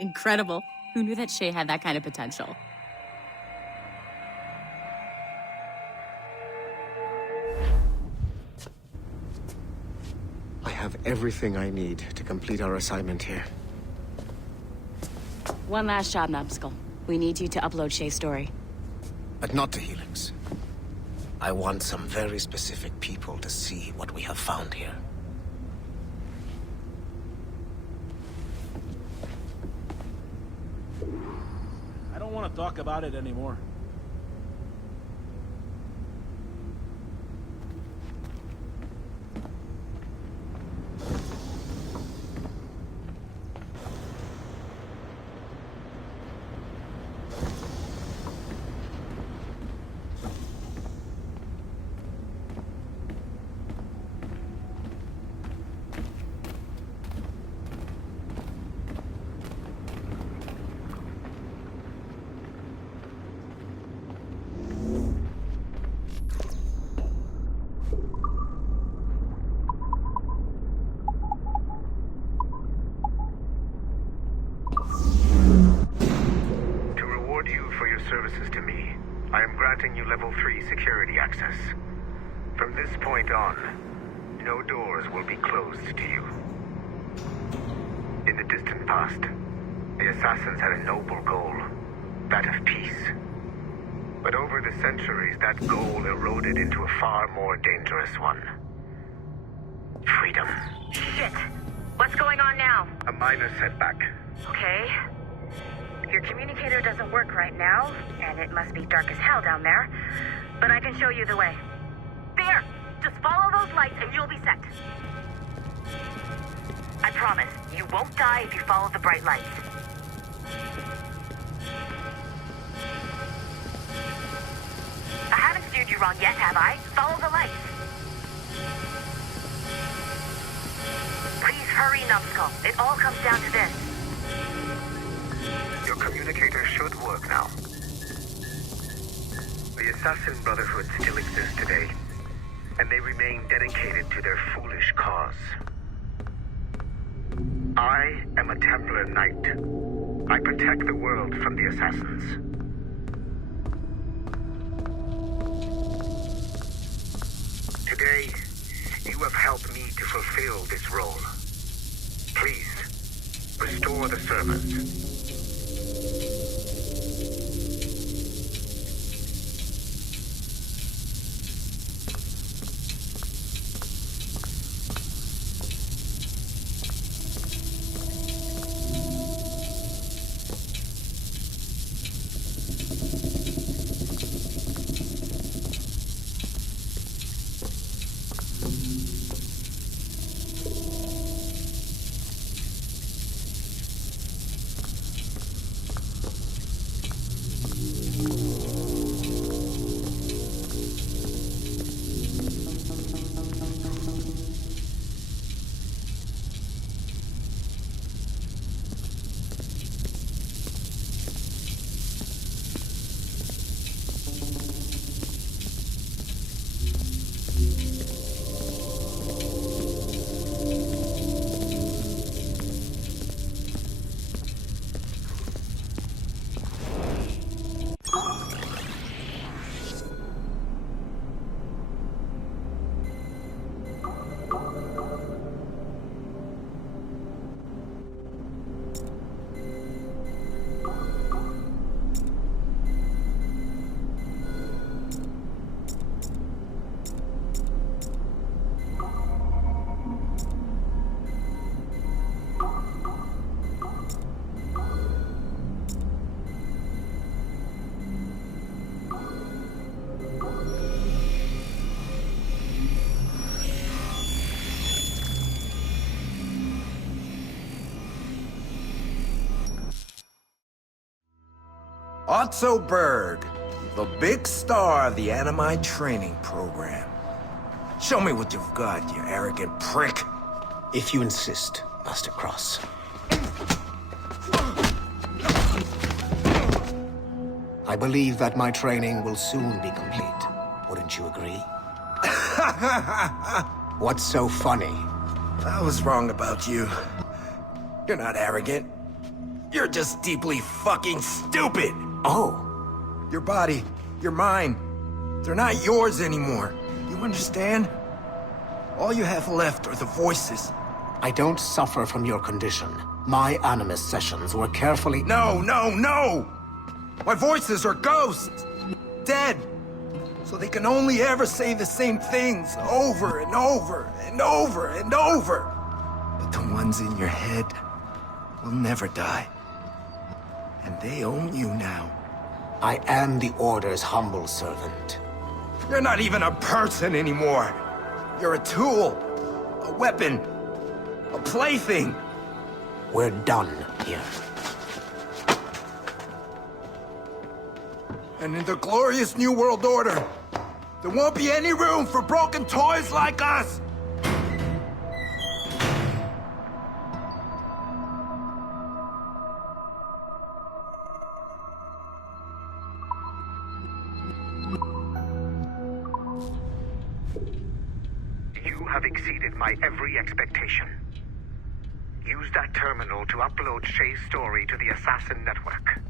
Incredible. Who knew that Shay had that kind of potential? I have everything I need to complete our assignment here. One last job, Numbskull. We need you to upload Shay's story. But not to Helix. I want some very specific people to see what we have found here. I don't want to talk about it anymore. Services to me, I am granting you level 3 security access. From this point on, no doors will be closed to you. In the distant past, the Assassins had a noble goal, that of peace. But over the centuries, that goal eroded into a far more dangerous one. Freedom. Shit! What's going on now? A minor setback. Okay. Your communicator doesn't work right now, and it must be dark as hell down there. But I can show you the way. There! Just follow those lights and you'll be set. I promise, you won't die if you follow the bright lights. I haven't steered you wrong yet, have I? Follow the lights. Please hurry, Numbskull. It all comes down to this. Your communicator should work now. The Assassin Brotherhood still exists today, and they remain dedicated to their foolish cause. I am a Templar Knight. I protect the world from the Assassins. Today, you have helped me to fulfill this role. Please, restore the servers. Otto Berg, the big star of the Animi training program. Show me what you've got, you arrogant prick. If you insist, Master Cross. I believe that my training will soon be complete. Wouldn't you agree? What's so funny? I was wrong about you. You're not arrogant. You're just deeply fucking stupid! Oh, Your body, your mind, they're not yours anymore. You understand? All you have left are the voices. I don't suffer from your condition. My Animus sessions were carefully... No, no, no! My voices are ghosts! Dead! So they can only ever say the same things over and over and over and over. But the ones in your head will never die. And they own you now. I am the Order's humble servant. You're not even a person anymore. You're a tool, a weapon, a plaything. We're done here. And in the glorious New World Order, there won't be any room for broken toys like us! You have exceeded my every expectation. Use that terminal to upload Shay's story to the Assassin Network.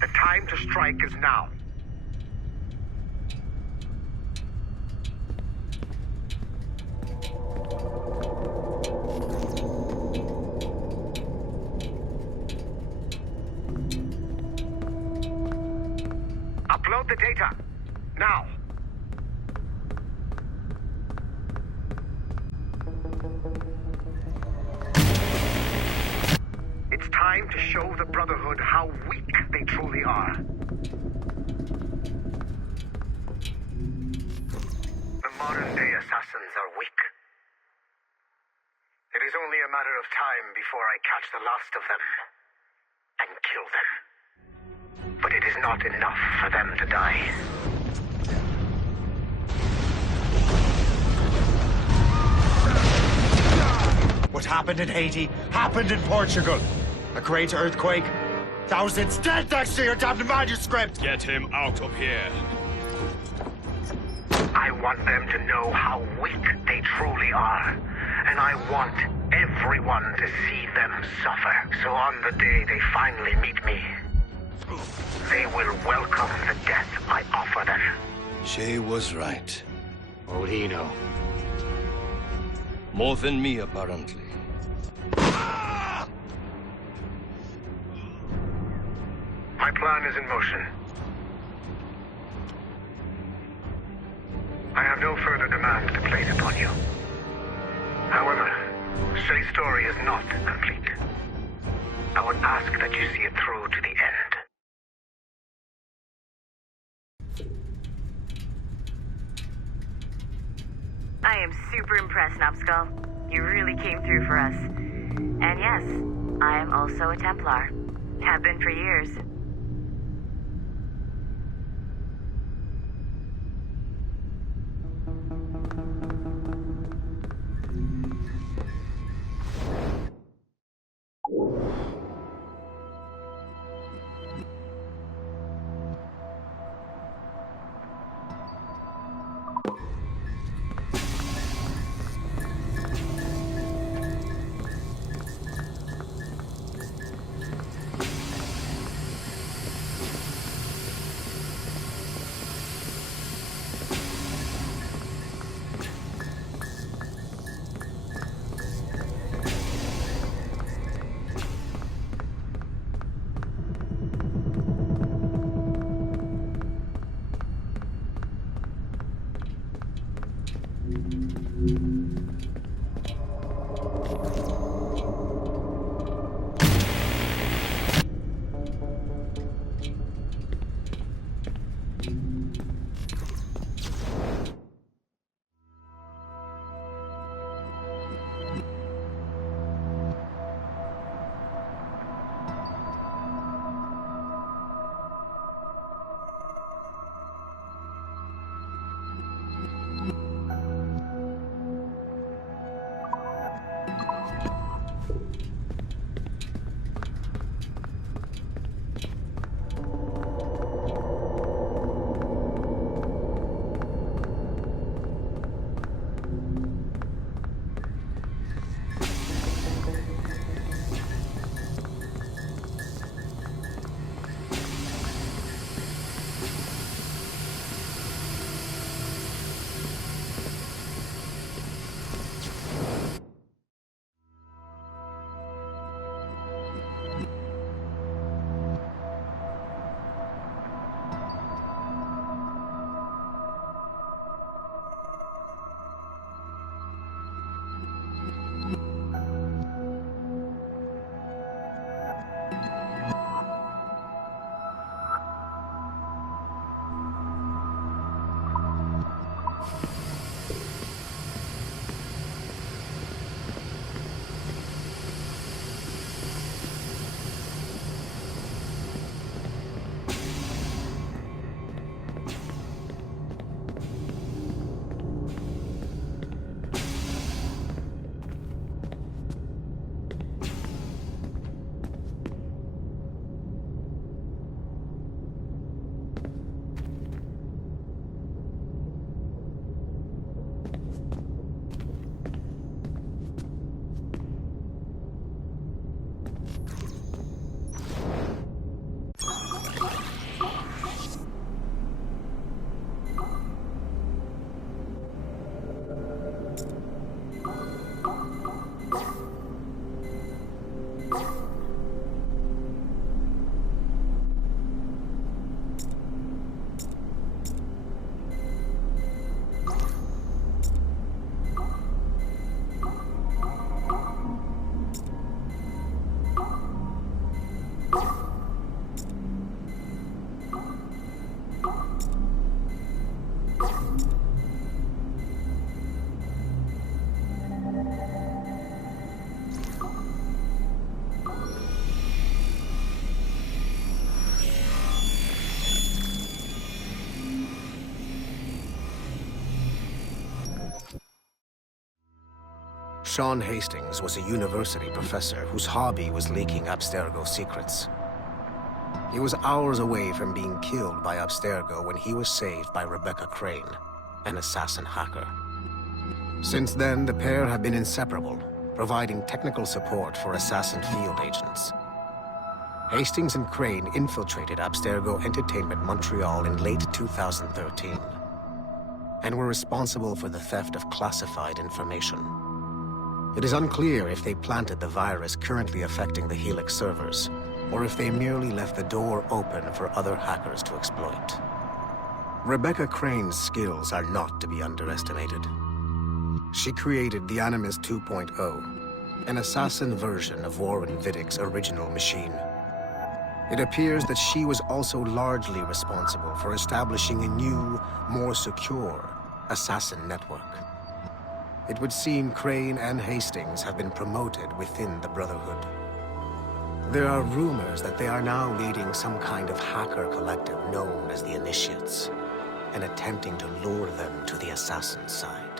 The time to strike is now. Upload the data. Now. It's time to show the Brotherhood how weak they truly are. The modern-day assassins are weak. It is only a matter of time before I catch the last of them and kill them. But it is not enough for them to die. What happened in Haiti happened in Portugal. A great earthquake. Thousands dead thanks to your damned manuscript! Get him out of here. I want them to know how weak they truly are. And I want everyone to see them suffer. So on the day they finally meet me, they will welcome the death I offer them. Shay was right. What would he know? More than me, apparently. My plan is in motion. I have no further demands to place upon you. However, Shay's story is not complete. I would ask that you see it through to the end. I am super impressed, Numbskull. You really came through for us. And yes, I am also a Templar. Have been for years. Sean Hastings was a university professor whose hobby was leaking Abstergo secrets. He was hours away from being killed by Abstergo when he was saved by Rebecca Crane, an assassin hacker. Since then, the pair have been inseparable, providing technical support for assassin field agents. Hastings and Crane infiltrated Abstergo Entertainment Montreal in late 2013, and were responsible for the theft of classified information. It is unclear if they planted the virus currently affecting the Helix servers, or if they merely left the door open for other hackers to exploit. Rebecca Crane's skills are not to be underestimated. She created the Animus 2.0, an assassin version of Warren Vidick's original machine. It appears that she was also largely responsible for establishing a new, more secure assassin network. It would seem Crane and Hastings have been promoted within the Brotherhood. There are rumors that they are now leading some kind of hacker collective known as the Initiates, and attempting to lure them to the assassin side.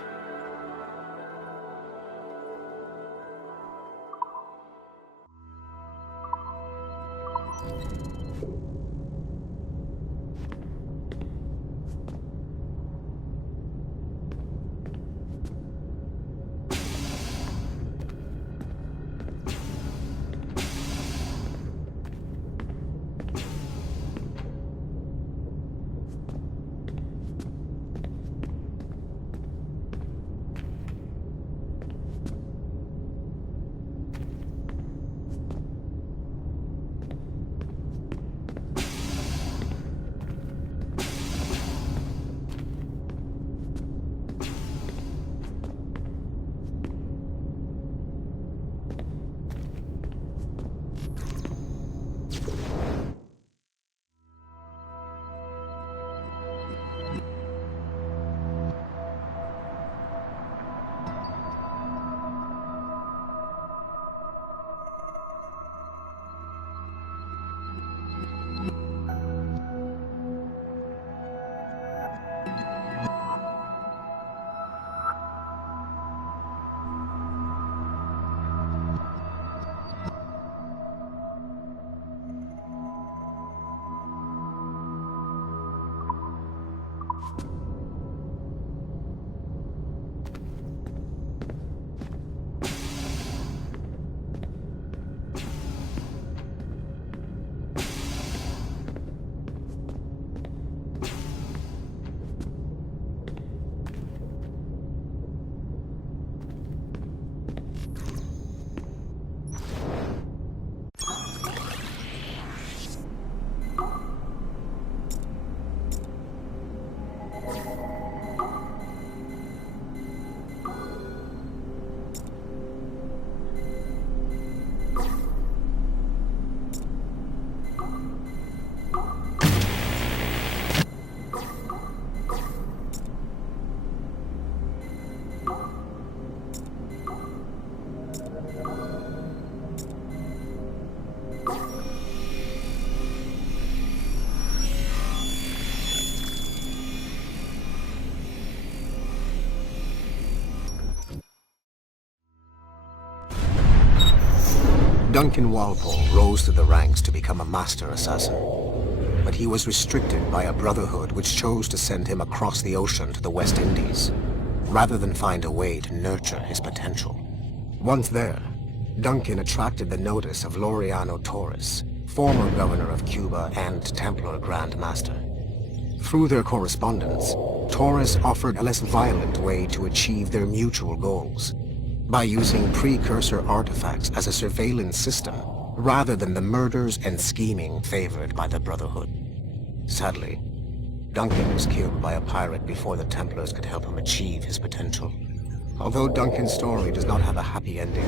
Duncan Walpole rose to the ranks to become a master assassin, but he was restricted by a brotherhood which chose to send him across the ocean to the West Indies, rather than find a way to nurture his potential. Once there, Duncan attracted the notice of Laureano Torres, former governor of Cuba and Templar Grand Master. Through their correspondence, Torres offered a less violent way to achieve their mutual goals, by using precursor artifacts as a surveillance system, rather than the murders and scheming favored by the Brotherhood. Sadly, Duncan was killed by a pirate before the Templars could help him achieve his potential. Although Duncan's story does not have a happy ending,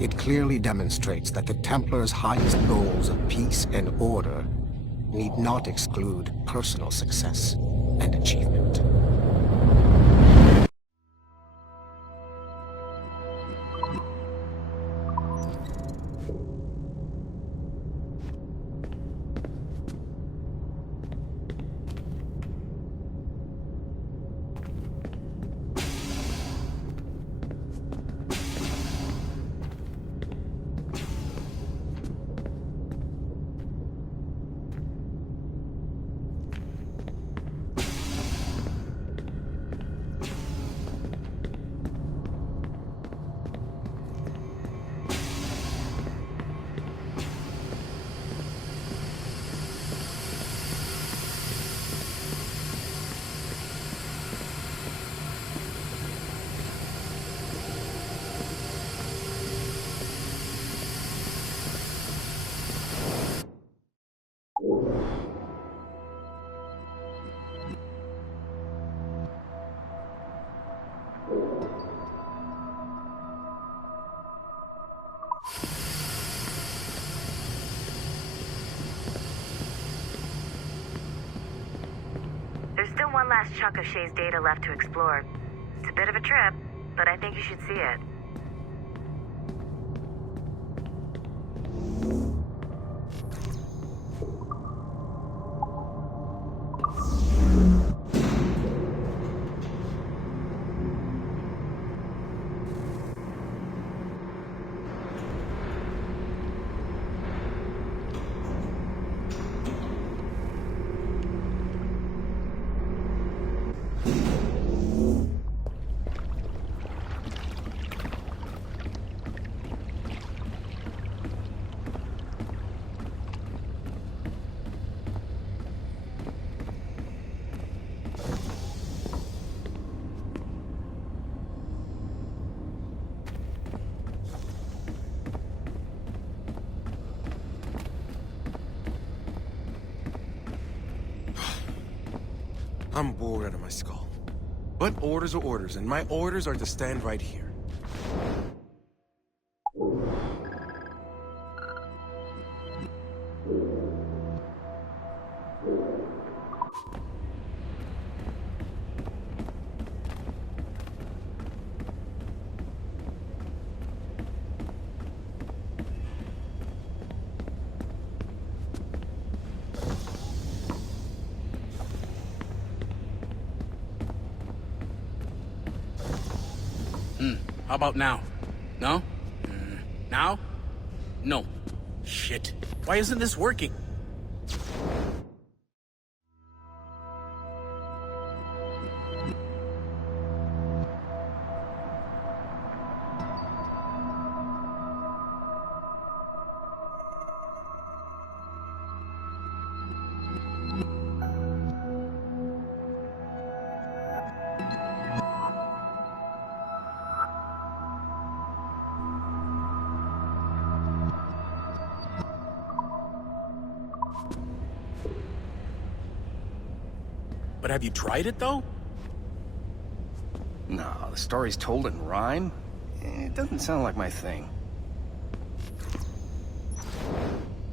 it clearly demonstrates that the Templars' highest goals of peace and order need not exclude personal success and achievement. There's still one last chunk of Shay's data left to explore. It's a bit of a trip, but I think you should see it. I'm bored out of my skull. But orders are orders, and my orders are to stand right here. How about now? No? Now? No. Shit. Why isn't this working? But have you tried it, though? No, the story's told in rhyme. It doesn't sound like my thing.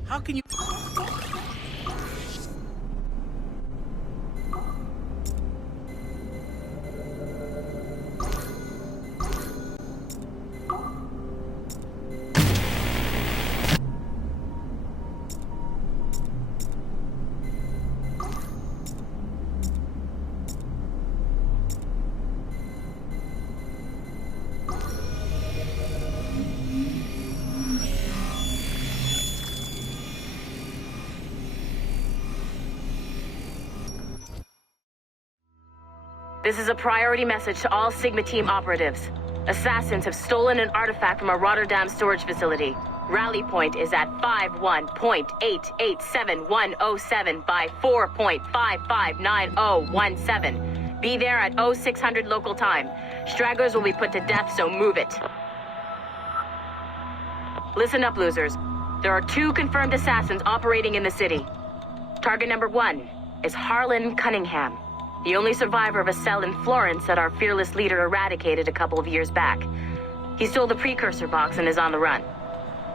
How can you... This is a priority message to all Sigma Team operatives. Assassins have stolen an artifact from a Rotterdam storage facility. Rally point is at 51.887107 by 4.559017. Be there at 0600 local time. Stragglers will be put to death, so move it. Listen up, losers. There are 2 confirmed assassins operating in the city. Target number 1 is Harlan Cunningham, the only survivor of a cell in Florence that our fearless leader eradicated a couple of years back. He stole the precursor box and is on the run.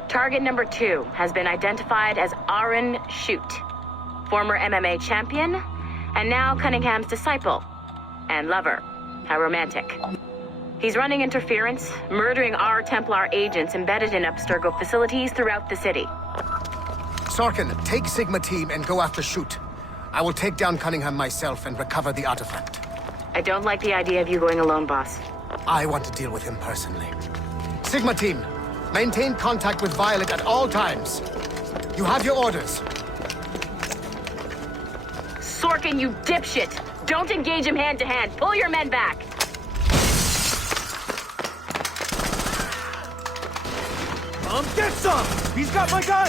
Target number 2 has been identified as Aaron Shute, former MMA champion, and now Cunningham's disciple and lover. How romantic. He's running interference, murdering our Templar agents embedded in Abstergo facilities throughout the city. Sorkin, take Sigma team and go after Shoot. I will take down Cunningham myself and recover the artifact. I don't like the idea of you going alone, boss. I want to deal with him personally. Sigma team, maintain contact with Violet at all times. You have your orders. Sorkin, you dipshit! Don't engage him hand-to-hand. Pull your men back. Get some! He's got my gun!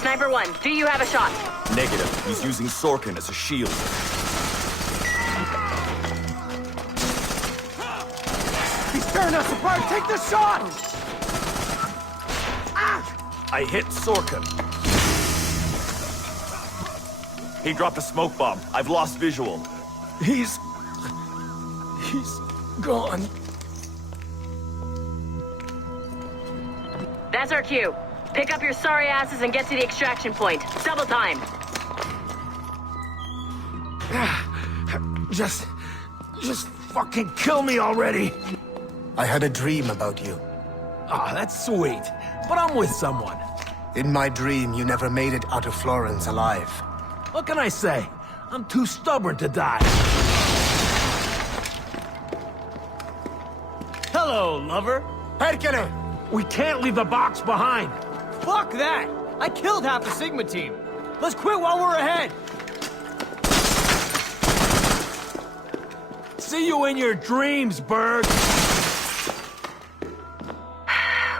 Sniper 1, do you have a shot? Negative. He's using Sorkin as a shield. He's tearing us apart! Take the shot! I hit Sorkin. He dropped a smoke bomb. I've lost visual. He's gone. That's our cue. Pick up your sorry asses and get to the extraction point. Double time. Just fucking kill me already. I had a dream about you. Ah, that's sweet. But I'm with someone. In my dream, you never made it out of Florence alive. What can I say? I'm too stubborn to die. Hello, lover. Perkele! We can't leave the box behind. Fuck that! I killed half the Sigma team. Let's quit while we're ahead. See you in your dreams, Berg.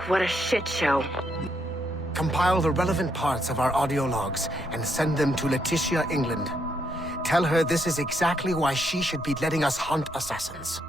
What a shit show. Compile the relevant parts of our audio logs and send them to Letitia, England. Tell her this is exactly why she should be letting us hunt assassins.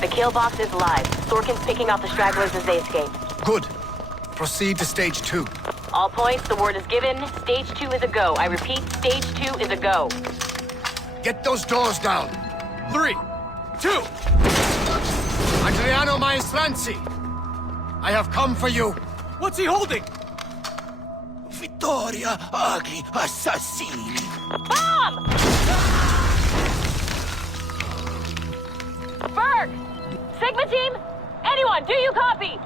The kill box is live. Sorkin's picking off the stragglers as they escape. Good. Proceed to stage 2. All points, the word is given. Stage 2 is a go. I repeat, stage 2 is a go. Get those doors down. 3, 2. Adriano Maestranzi, I have come for you. What's he holding? Vittoria agli assassini. Bomb! Berg! Sigma team? Anyone, do you copy?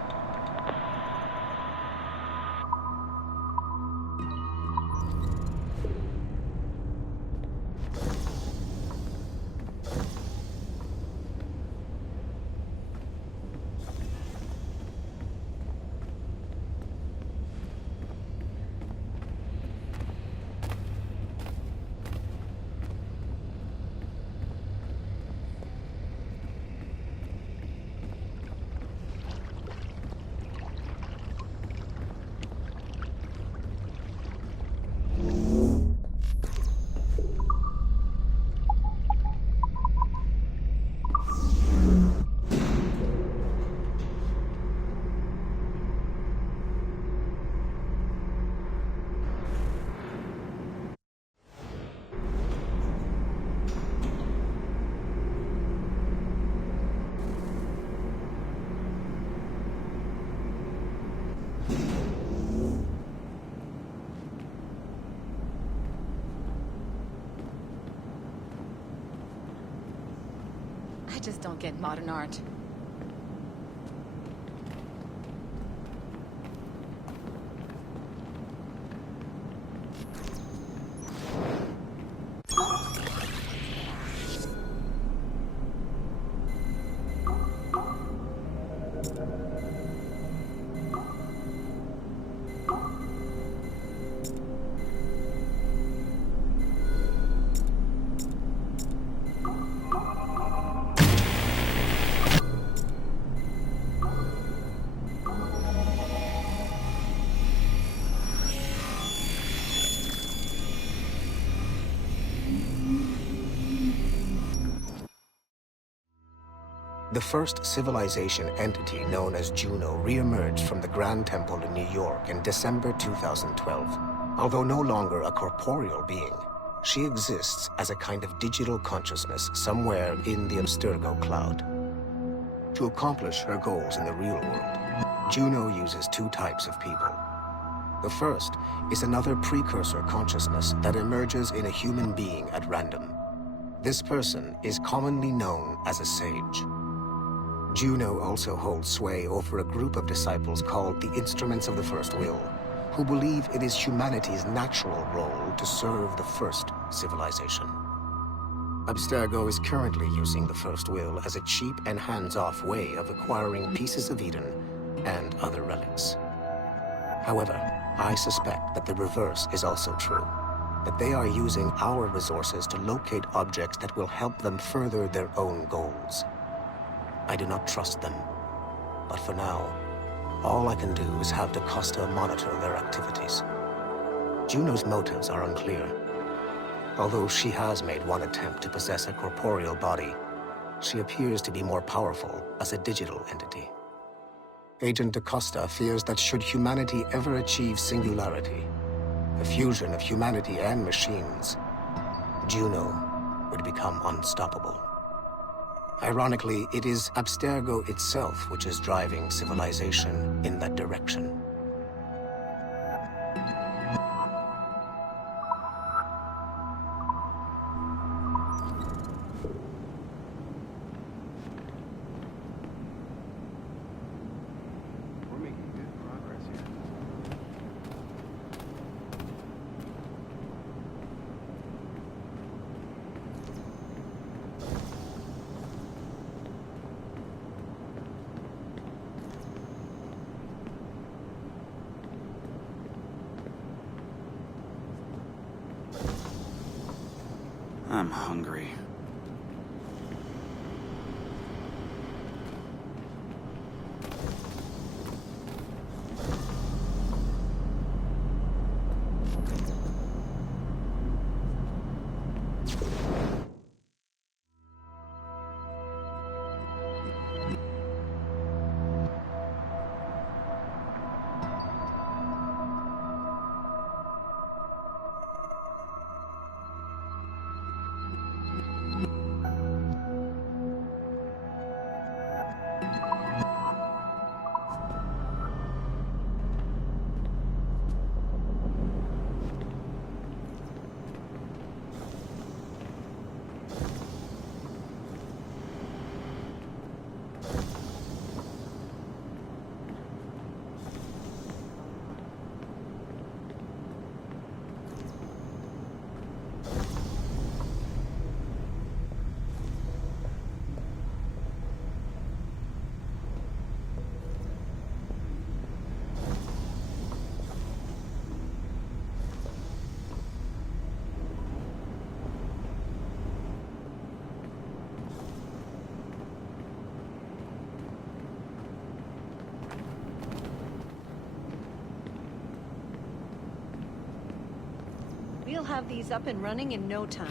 I just don't get modern art. The first civilization entity known as Juno re-emerged from the Grand Temple in New York in December 2012. Although no longer a corporeal being, she exists as a kind of digital consciousness somewhere in the Abstergo cloud. To accomplish her goals in the real world, Juno uses two types of people. The first is another precursor consciousness that emerges in a human being at random. This person is commonly known as a sage. Juno also holds sway over a group of disciples called the Instruments of the First Will, who believe it is humanity's natural role to serve the first civilization. Abstergo is currently using the First Will as a cheap and hands-off way of acquiring pieces of Eden and other relics. However, I suspect that the reverse is also true, that they are using our resources to locate objects that will help them further their own goals. I do not trust them, but for now, all I can do is have DaCosta monitor their activities. Juno's motives are unclear. Although she has made one attempt to possess a corporeal body, she appears to be more powerful as a digital entity. Agent DaCosta fears that should humanity ever achieve singularity, a fusion of humanity and machines, Juno would become unstoppable. Ironically, it is Abstergo itself which is driving civilization in that direction. We're making good progress here. I'm hungry. We'll have these up and running in no time.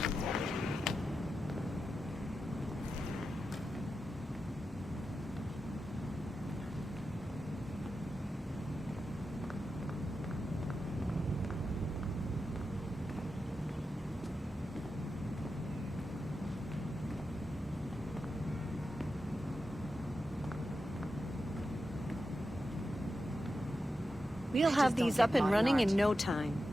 We'll have these up and running in no time.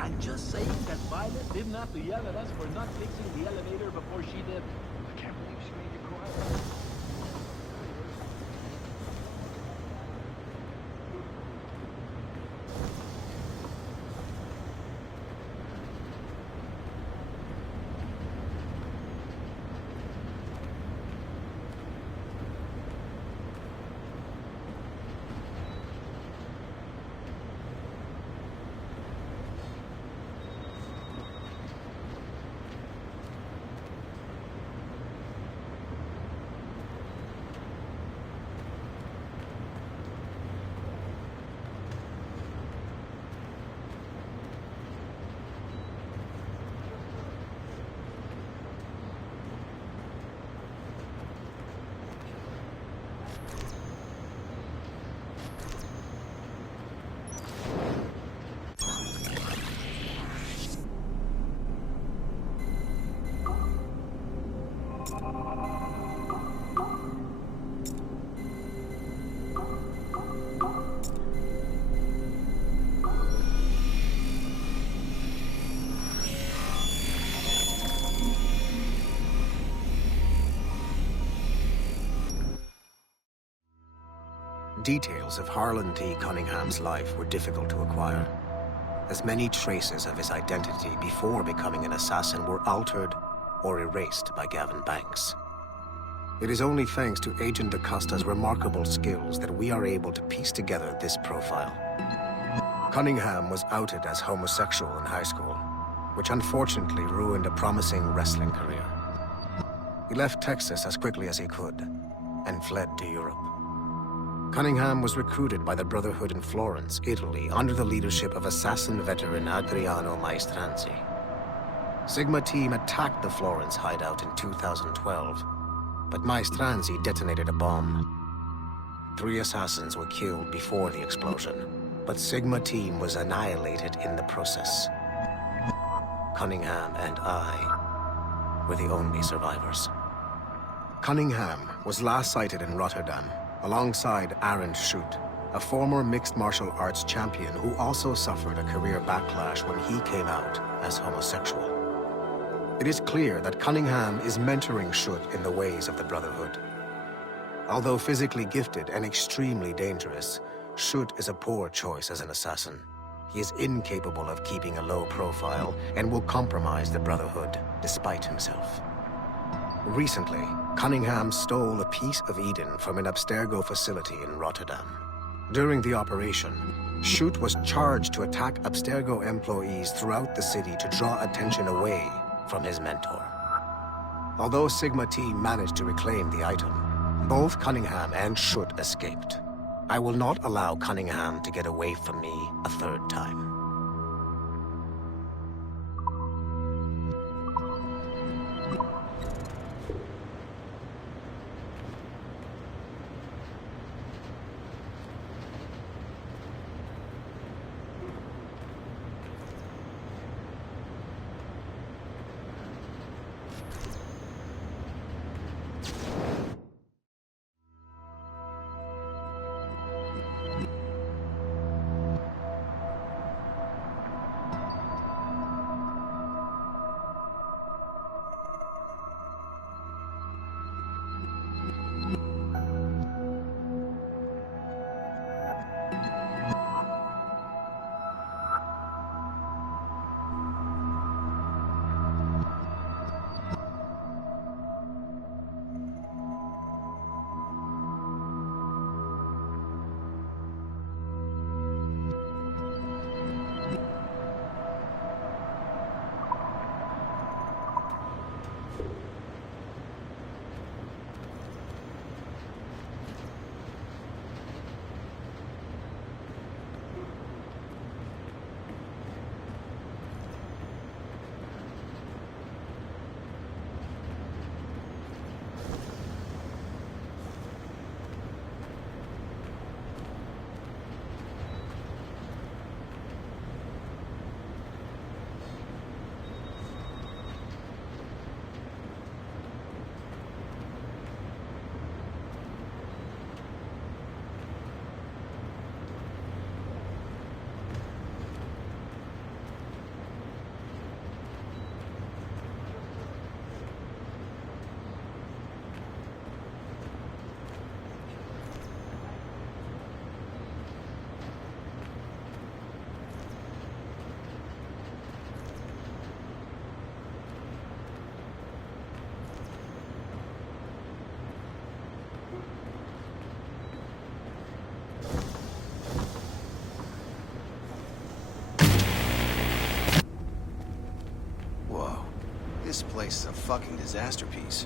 I'm just saying that Violet didn't have to yell at us for not fixing the elevator before she did. I can't believe she made you cry. Details of Harlan T. Cunningham's life were difficult to acquire, as many traces of his identity before becoming an assassin were altered or erased by Gavin Banks. It is only thanks to Agent DaCosta's remarkable skills that we are able to piece together this profile. Cunningham was outed as homosexual in high school, which unfortunately ruined a promising wrestling career. He left Texas as quickly as he could and fled to Europe. Cunningham was recruited by the Brotherhood in Florence, Italy, under the leadership of assassin veteran Adriano Maestranzi. Sigma Team attacked the Florence hideout in 2012, but Maestranzi detonated a bomb. 3 assassins were killed before the explosion, but Sigma Team was annihilated in the process. Cunningham and I were the only survivors. Cunningham was last sighted in Rotterdam, alongside Arend Schutt, a former mixed martial arts champion who also suffered a career backlash when he came out as homosexual. It is clear that Cunningham is mentoring Schutt in the ways of the Brotherhood. Although physically gifted and extremely dangerous, Schutt is a poor choice as an assassin. He is incapable of keeping a low profile and will compromise the Brotherhood despite himself. Recently, Cunningham stole a piece of Eden from an Abstergo facility in Rotterdam. During the operation, Schutt was charged to attack Abstergo employees throughout the city to draw attention away from his mentor. Although Sigma Team managed to reclaim the item, both Cunningham and Schutt escaped. I will not allow Cunningham to get away from me a third time. This place is a fucking disaster piece.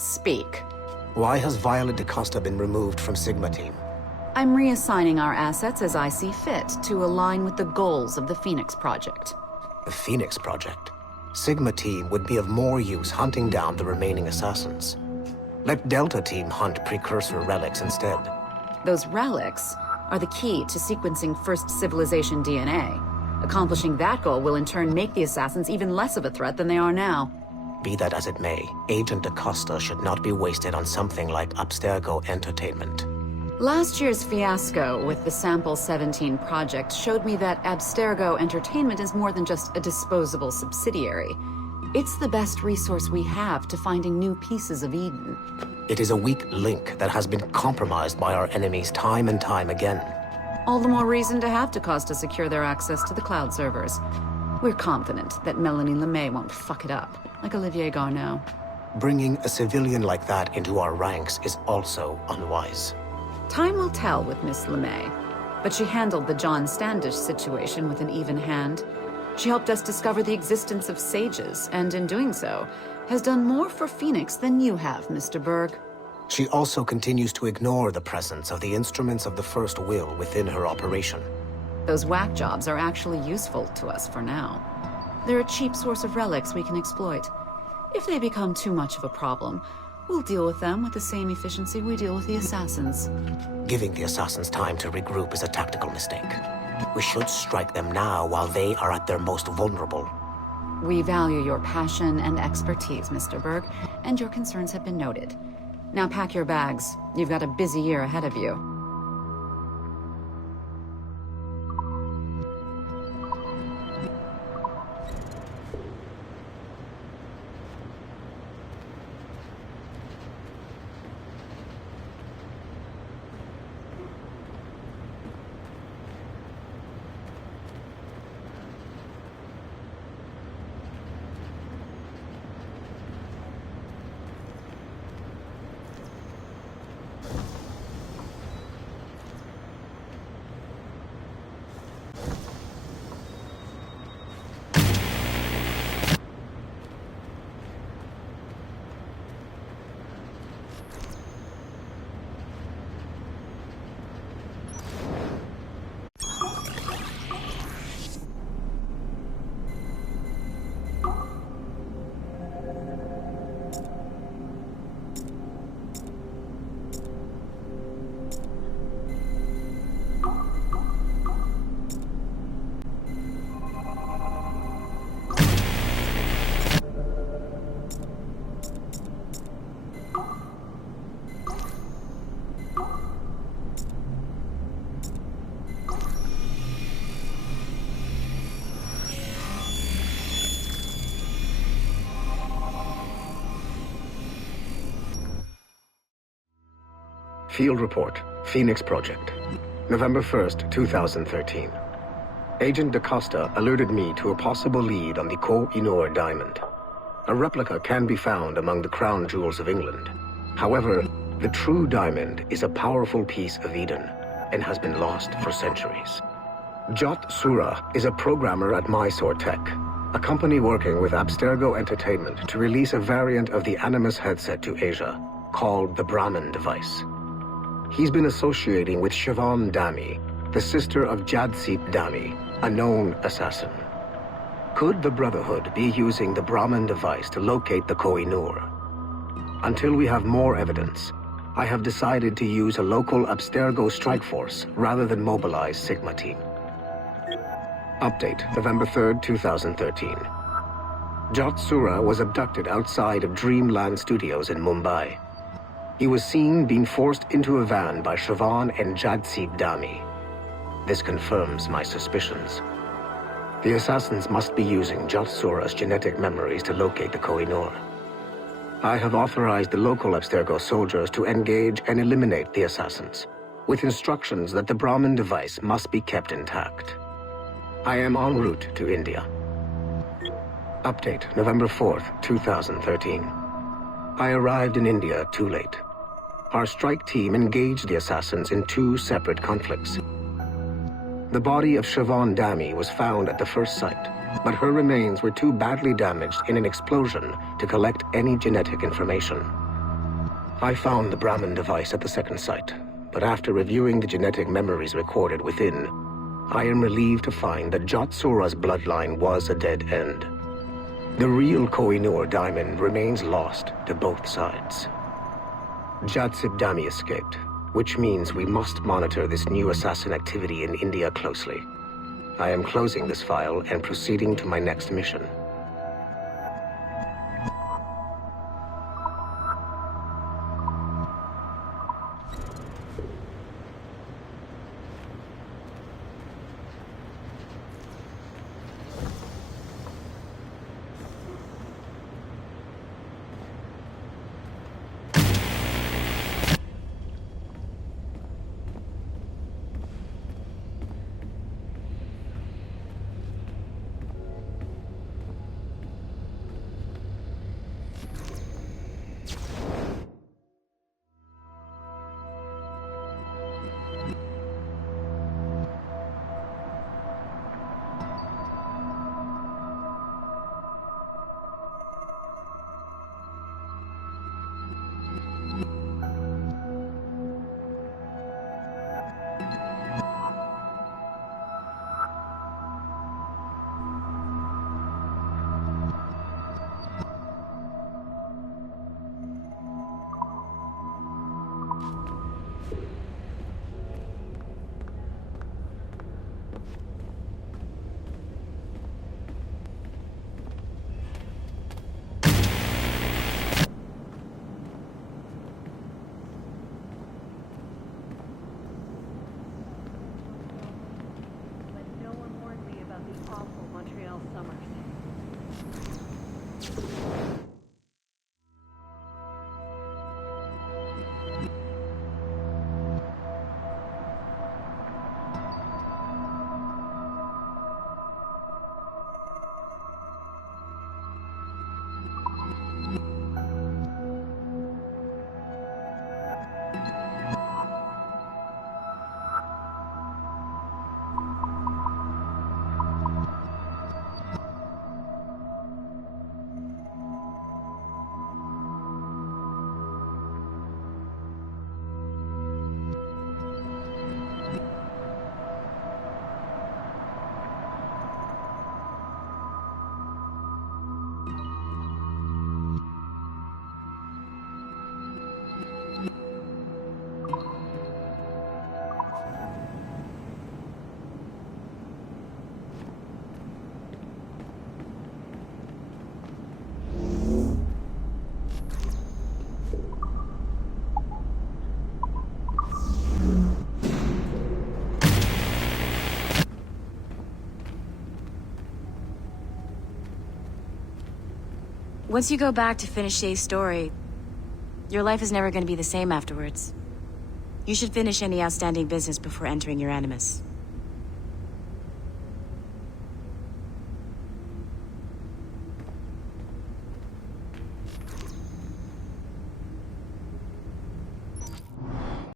Speak. Why has Violet DaCosta been removed from Sigma Team? I'm reassigning our assets as I see fit to align with the goals of the Phoenix Project. The Phoenix Project? Sigma Team would be of more use hunting down the remaining assassins. Let Delta Team hunt precursor relics instead. Those relics are the key to sequencing First Civilization DNA. Accomplishing that goal will in turn make the assassins even less of a threat than they are now. Be that as it may, Agent DaCosta should not be wasted on something like Abstergo Entertainment. Last year's fiasco with the Sample 17 project showed me that Abstergo Entertainment is more than just a disposable subsidiary. It's the best resource we have to finding new pieces of Eden. It is a weak link that has been compromised by our enemies time and time again. All the more reason to have DaCosta secure their access to the cloud servers. We're confident that Melanie LeMay won't fuck it up, like Olivier Garneau. Bringing a civilian like that into our ranks is also unwise. Time will tell with Miss LeMay, but she handled the John Standish situation with an even hand. She helped us discover the existence of sages, and in doing so, has done more for Phoenix than you have, Mr. Berg. She also continues to ignore the presence of the instruments of the First Will within her operation. Those whack jobs are actually useful to us for now. They're a cheap source of relics we can exploit. If they become too much of a problem, we'll deal with them with the same efficiency we deal with the assassins. Giving the assassins time to regroup is a tactical mistake. We should strike them now while they are at their most vulnerable. We value your passion and expertise, Mr. Berg, and your concerns have been noted. Now pack your bags. You've got a busy year ahead of you. Field Report, Phoenix Project. November 1st, 2013. Agent DaCosta alerted me to a possible lead on the Koh-i-Noor diamond. A replica can be found among the crown jewels of England. However, the true diamond is a powerful piece of Eden and has been lost for centuries. Jot Sura is a programmer at Mysore Tech, a company working with Abstergo Entertainment to release a variant of the Animus headset to Asia, called the Brahman device. He's been associating with Siobhan Dami, the sister of Jadsit Dami, a known assassin. Could the Brotherhood be using the Brahman device to locate the Koh-i-Noor? Until we have more evidence, I have decided to use a local Abstergo strike force rather than mobilize Sigma Team. Update, November 3rd, 2013. Jot Sura was abducted outside of Dreamland Studios in Mumbai. He was seen being forced into a van by Siobhan and Jadsit Dami. This confirms my suspicions. The assassins must be using Jot Sura's genetic memories to locate the Koh-i-Noor. I have authorized the local Abstergo soldiers to engage and eliminate the assassins, with instructions that the Brahman device must be kept intact. I am en route to India. Update, November 4th, 2013. I arrived in India too late. Our strike team engaged the assassins in 2 separate conflicts. The body of Siobhan Dami was found at the first site, but her remains were too badly damaged in an explosion to collect any genetic information. I found the Brahman device at the second site, but after reviewing the genetic memories recorded within, I am relieved to find that Jot Sura's bloodline was a dead end. The real Koh-i-Noor diamond remains lost to both sides. Jadsit Dami escaped, which means we must monitor this new assassin activity in India closely. I am closing this file and proceeding to my next mission. Once you go back to finish Shay's story, your life is never going to be the same afterwards. You should finish any outstanding business before entering your Animus.